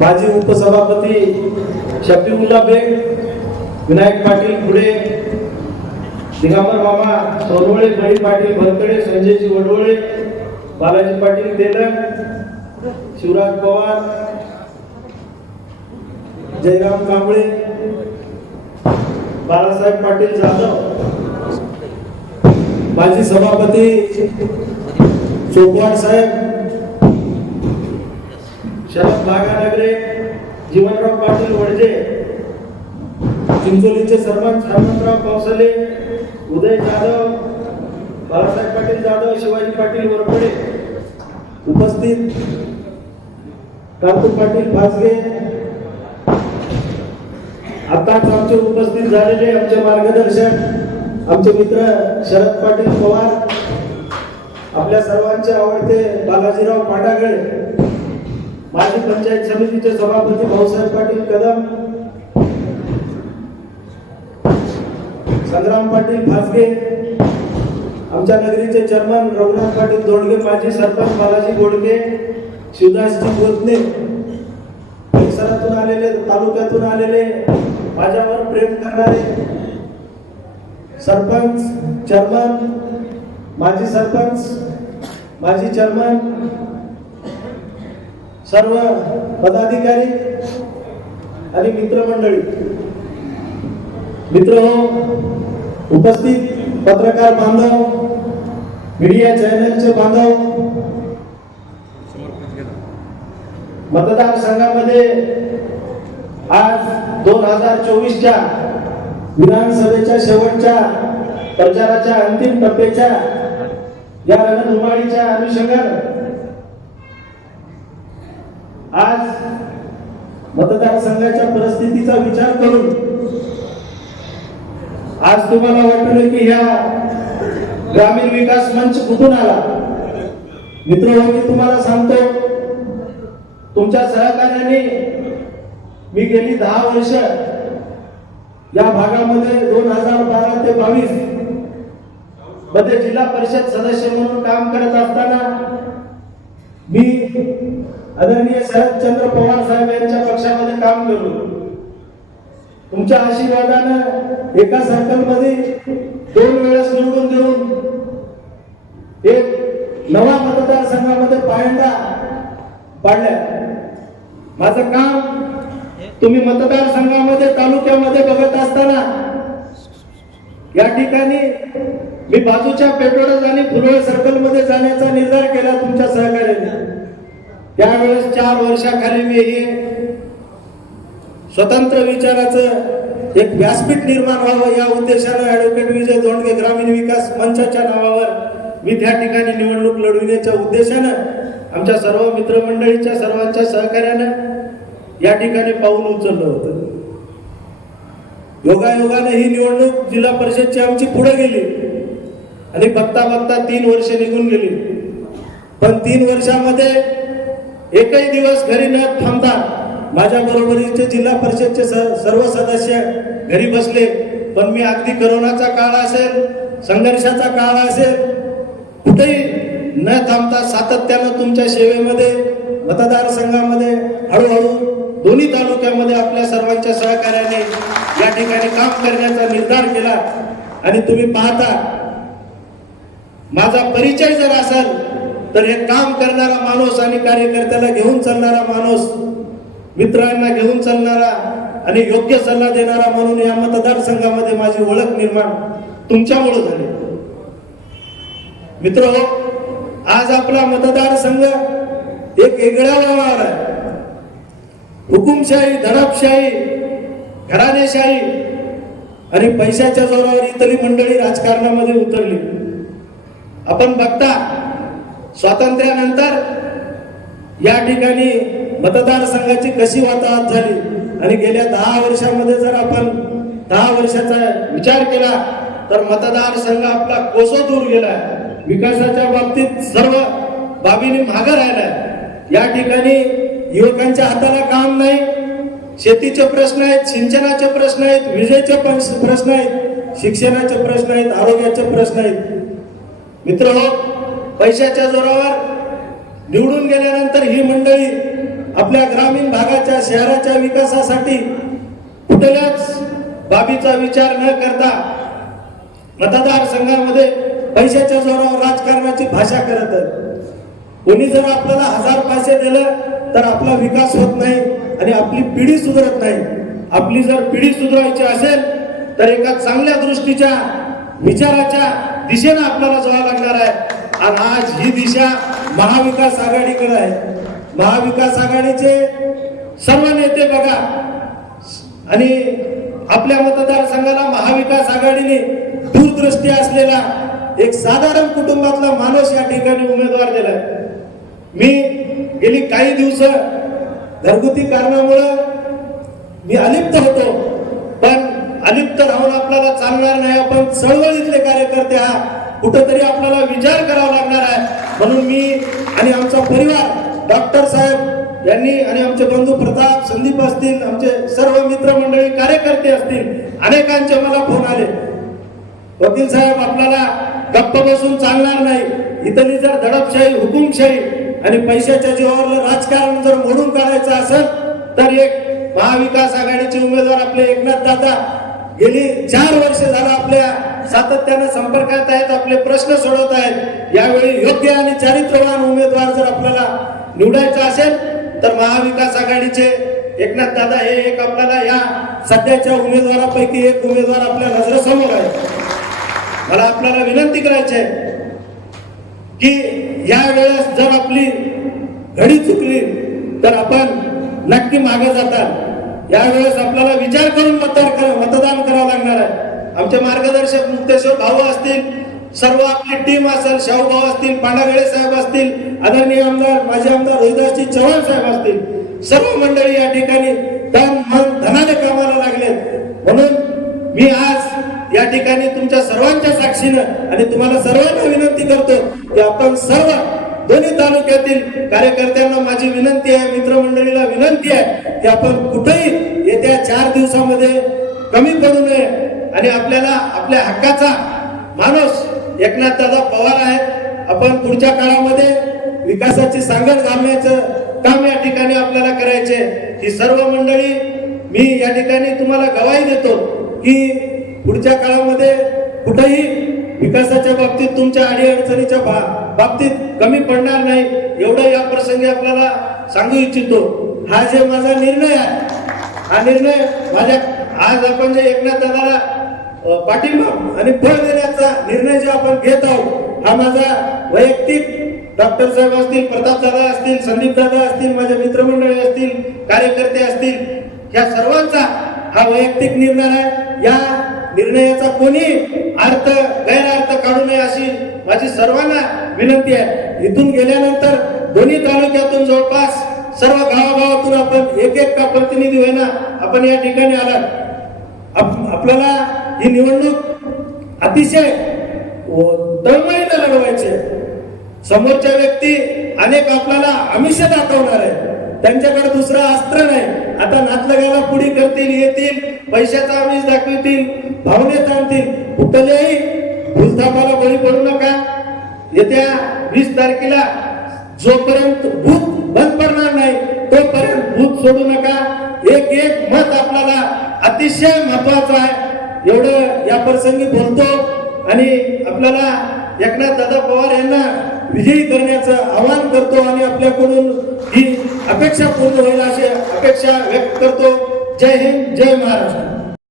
माजी उपसभापती शफीउल्ला बेग विनायक पाटील पुढे दिगंबर मामा सोनवळे बळी पाटील भरकडे संजयजी वडवळे बालाजी पाटील तेलंग शिवराज पवार जयराम कांबळे बाळासाहेब पाटील जाधव माजी सभापती चोपवाड साहेब शरद बागानगरे जीवनराव पाटील वडजे चिंचोलीचे सरपंच हनुमंतराव पावसले उदय जाधव बाळासाहेब पाटील जाधव शिवाजी पाटील वरपडे उपस्थित कार्तिक पाटील फासगे आताच आमचे उपस्थित झालेले आमचे मार्गदर्शक आमचे मित्र शरद पाटील पवार आपल्या सर्वांचे आवडते बालाजीराव पाटागळे माजी पंचायत समितीचे सभापती भाऊसाहेब पाटील कदम संग्राम पाटील फासगे आमच्या नगरीचे चेअरमन रघुनाथ पाटील दोडगे माजी सरपंच बालाजी गोडगे शिवदासजी गोतने परिसरातून आलेले तालुक्यातून आलेले माझ्यावर प्रेम करणारे सरपंच चेअरमन माजी सरपंच माजी चेअरमन सर्व पदाधिकारी आणि मित्रमंडळी. मित्र हो, उपस्थित पत्रकार बांधव मीडिया चॅनलचे बांधव मतदार संघामध्ये आज दोन हजार चोवीसच्या विधानसभेच्या शेवटच्या प्रचाराच्या अंतिम टप्प्याच्या या रणधुमाळीच्या अनुषंगानं आज मतदारसंघाच्या परिस्थितीचा विचार करून आज तुम्हाला वाटलं की ह्या ग्रामीण विकास मंच कुठून आला? मित्र मी तुम्हाला सांगतो तुमच्या सहकार्याने मी गेली दहा वर्ष या भागामध्ये दोन हजार बारा ते बावीसमध्ये जिल्हा परिषद सदस्य म्हणून काम करत असताना मी आदरणीय शरदचंद्र पवार साहेब यांच्या पक्षामध्ये काम केलो तुमच्या आशीर्वादानं एका सर्कलमध्ये दोन वेळेस निवडून देऊन एक नवा मतदारसंघामध्ये पायंडा पाडल्या. माझं काम तुम्ही मतदारसंघामध्ये तालुक्यामध्ये बघत असताना या ठिकाणी मी बाजूच्या पेट्रोल आणि फुलवे सर्कलमध्ये जाण्याचा निर्धार केला तुमच्या सहकार्याने. त्यावेळेस चार वर्षाखाली मी हे स्वतंत्र विचाराचं एक व्यासपीठ निर्माण व्हावं या उद्देशानं ऍडव्होकेट विजय धोंडगे ग्रामीण विकास मंचाच्या नावावर मी त्या ठिकाणी निवडणूक लढविण्याच्या उद्देशानं आमच्या सर्व मित्रमंडळीच्या सर्वांच्या सहकार्यानं या ठिकाणी पाऊल उचललं होतं. योगायोगानं ही निवडणूक जिल्हा परिषदची आमची पुढे गेली. आणि बघता बघता तीन वर्ष निघून गेली. पण तीन वर्षामध्ये एकही दिवस घरी न थांबता माझ्या बरोबरीचे जिल्हा परिषदचे स- सर्व सदस्य घरी बसले. पण मी अगदी करोनाचा काळ असेल संघर्षाचा काळ असेल कुठेही न थांबता सातत्यानं तुमच्या सेवेमध्ये मतदारसंघामध्ये हळूहळू दोन्ही तालुक्यामध्ये आपल्या सर्वांच्या सहकार्याने या ठिकाणी काम करण्याचा निर्धार केला. आणि तुम्ही पाहता माझा परिचय जर असेल तर हे काम करणारा माणूस आणि कार्यकर्त्याला घेऊन चालणारा माणूस मित्रांना घेऊन चालणारा आणि योग्य सल्ला देणारा म्हणून या मतदारसंघामध्ये माझी ओळख निर्माण तुमच्यामुळे झाली. मित्र हो आज आपला मतदारसंघ एक वेगळ्या व्यवहार आहे. हुकुमशाही धडपशाही घराणेशाही आणि पैशाच्या जोरावर इतरी मंडळी राजकारणामध्ये उतरली. आपण बघता स्वातंत्र्यानंतर या ठिकाणी मतदारसंघाची कशी वाताहत झाली? आणि गेल्या दहा वर्षामध्ये जर आपण दहा वर्षाचा विचार केला तर मतदारसंघ आपला कोसो दूर गेलाय विकासाच्या बाबतीत सर्व बाबींनी मागं राहिलाय या ठिकाणी युवकांच्या हाताला काम नाही शेतीचे प्रश्न आहेत सिंचनाचे प्रश्न आहेत विजेचे पण प्रश्न आहेत शिक्षणाचे प्रश्न आहेत आरोग्याचे प्रश्न आहेत. मित्र हो पैशाच्या जोरावर निवडून गेल्यानंतर ही मंडळी आपल्या ग्रामीण भागाच्या शहराच्या विकासासाठी कुठल्याच बाबीचा विचार न करता मतदारसंघामध्ये पैशाच्या जोरावर राजकारणाची भाषा करत कोणी जर आपल्याला हजार पैसे दिलं तर आपला विकास होत नाही आणि आपली पिढी सुधारत नाही. आपली जर पिढी सुधारायची असेल तर एका चांगल्या दृष्टीच्या विचाराच्या दिशेनं आपल्याला जावं लागणार आहे. आणि आज ही दिशा महाविकास आघाडीकडे आहे. महाविकास आघाडीचे सर्व नेते बघा. आणि आपल्या मतदारसंघाला महाविकास आघाडीने दूरदृष्टी असलेला एक साधारण कुटुंबातला माणूस या ठिकाणी उमेदवार दिलाय. मी गेली काही दिवस घरगुती कारणामुळं मी अलिप्त होतो. पण अलिप्त राहून आपल्याला चालणार नाही. आपण चळवळीतले कार्यकर्ते हा कुठंतरी आपल्याला विचार करावा लागणार आहे. म्हणून मी आणि आमचा परिवार डॉक्टर साहेब यांनी आणि आमचे बंधू प्रताप संदीप असतील आमचे सर्व मित्रमंडळी कार्यकर्ते असतील अनेकांचे मला फोन आले. वकील साहेब आपल्याला गप्प बसून चालणार नाही. इथली जर दडपशाही हुकुमशाही आणि पैशाच्या जीवावर राजकारण जर मोडून काढायचं असेल तर एक महाविकास आघाडीचे उमेदवार आपले एकनाथ दादा गेली चार वर्ष झालं आपल्या सातत्यानं संपर्कात आहेत आपले प्रश्न सोडवत आहेत. यावेळी योग्य आणि चारित्र्यवान उमेदवार जर आपल्याला निवडायचा असेल तर महाविकास आघाडीचे एकनाथ दादा हे एक आपल्याला या सध्याच्या उमेदवारापैकी एक उमेदवार आपल्या नजरेसमोर आहे मला आपल्याला विनंती करायची आहे की या वेळेस जर आपली घडी चुकली तर आपण नक्की मागे जातात यावेळेस आपल्याला विचार करून मतदान करा मतदान करावं लागणार आहे आमचे मार्गदर्शक मुक्तेश्वर भाऊ असतील सर्व आपली टीम असेल शाहू भाऊ असतील पांडागळे साहेब असतील आदरणीय आमदार माझे आमदार रोहिदासजी चव्हाण साहेब असतील सर्व मंडळी या ठिकाणी तन मन धनाने कामाला लागलेत. म्हणून मी आज या ठिकाणी तुमच्या सर्वांच्या साक्षीनं आणि तुम्हाला सर्वांना विनंती करतो की आपण सर्व दोन्ही तालुक्यातील कार्यकर्त्यांना माझी विनंती आहे मित्रमंडळीला विनंती आहे की आपण कुठेही येत्या चार दिवसामध्ये कमी पडू नये. आणि आपल्याला आपल्या हक्काचा माणूस एकनाथ दादा पवार आहेत. आपण पुढच्या काळामध्ये विकासाची सांगड घालण्याचं काम या ठिकाणी आपल्याला करायचे. ही सर्व मंडळी मी या ठिकाणी तुम्हाला गवाही देतो की पुढच्या काळामध्ये कुठेही विकासाच्या बाबतीत तुमच्या अडीअडचणीच्या बा- बाबतीत कमी पडणार नाही. एवढं या प्रसंगी आपल्याला सांगू इच्छितो. हा जे माझा निर्णय आहे हा निर्णय माझ्या आज आपण जे एकनाथ दादाला पाठिंबा आणि फळ देण्याचा निर्णय जे आपण घेत आहोत हा माझा वैयक्तिक डॉक्टर साहेब असतील प्रताप दादा असतील संदीप दादा असतील माझे मित्रमंडळी असतील कार्यकर्ते असतील या सर्वांचा हा वैयक्तिक निर्णय आहे. या निर्णयाचा कोणी अर्थ गैरअर्थ काढू नये अशी माझी सर्वांना विनंती आहे. इथून गेल्यानंतर दोन्ही तालुक्यातून जवळपास सर्व गावागावातून आपण एक एक का प्रतिनिधी होईना आपण या ठिकाणी आलात. आपल्याला ही निवडणूक अतिशय व- लढवायची समोरच्या व्यक्ती अनेक आपल्याला आमिष दाखवणार आहे त्यांच्याकडे दुसरं अस्त्र नाही. आता नातलगाला पुढे करतील येतील पैशाचा आमिष दाखवतील भावनेत आणतील कुठल्याही भूलथापाला बळी पडू नका. येत्या वीस तारखेला जोपर्यंत भूत बंद पडणार नाही तोपर्यंत भूत सोडू नका. एक एक मत आपल्याला अतिशय महत्वाचं आहे. एवढं या प्रसंगी बोलतो आणि आपल्याला एकनाथ दादा पवार यांना विजयी करण्याचं आवाहन करतो आणि आपल्याकडून ही अपेक्षा पूर्ण होईल अशी अपेक्षा व्यक्त करतो. जय हिंद जय महाराष्ट्र.